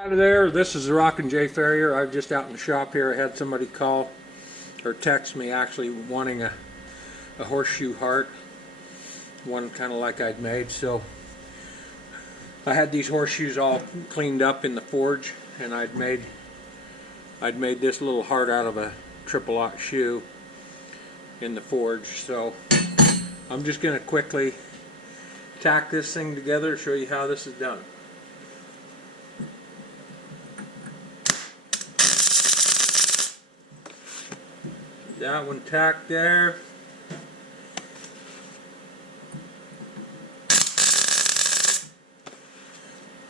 Hi there, this is the Rockin' J Farrier. I'm just out in the shop here. I had somebody call or text me actually wanting a horseshoe heart, one kind of like I'd made. So I had these horseshoes all cleaned up in the forge, and I'd made this little heart out of a triple lock shoe in the forge. So I'm just going to quickly tack this thing together to show you how this is done. That one tacked there.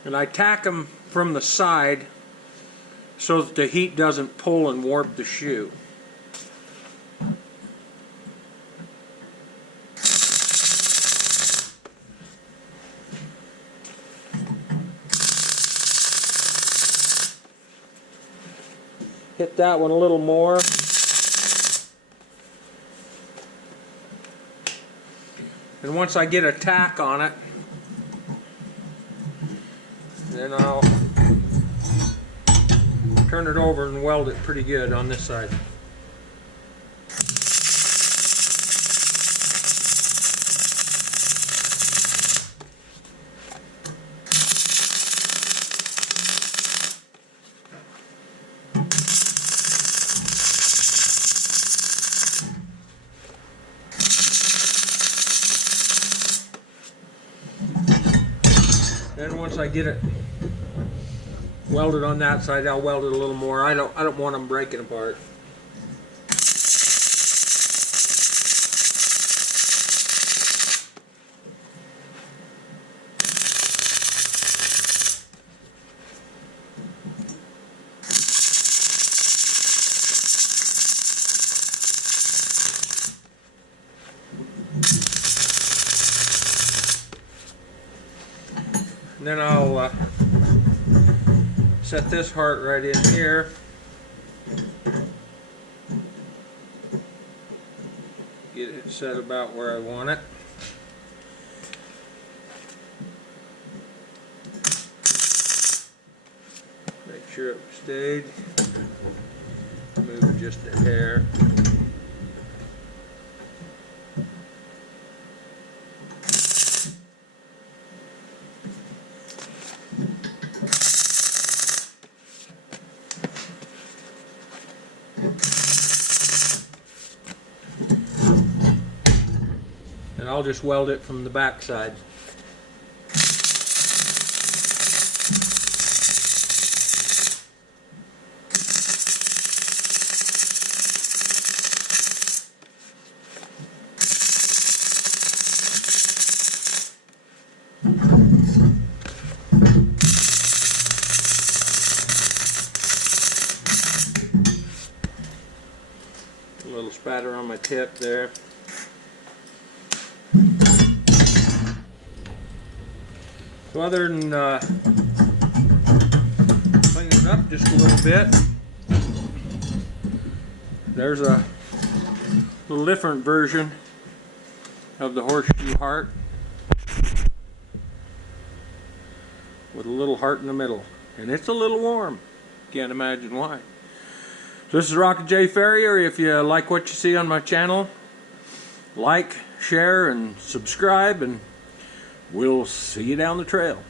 And I tack them from the side so that the heat doesn't pull and warp the shoe. Hit that one a little more. And once I get a tack on it, then I'll turn it over and weld it pretty good on this side. Then once I get it welded on that side, I'll weld it a little more. I don't want them breaking apart. And then I'll set this heart right in here. Get it set about where I want it. Make sure it stayed. Move it just a hair. And I'll just weld it from the back side. A little spatter on my tip there. So other than clean it up just a little bit, there's a little different version of the horseshoe heart with a little heart in the middle, and it's a little warm. Can't imagine why. So this is Rockin' J Farrier. If you like what you see on my channel, like, share, and subscribe, and we'll see you down the trail.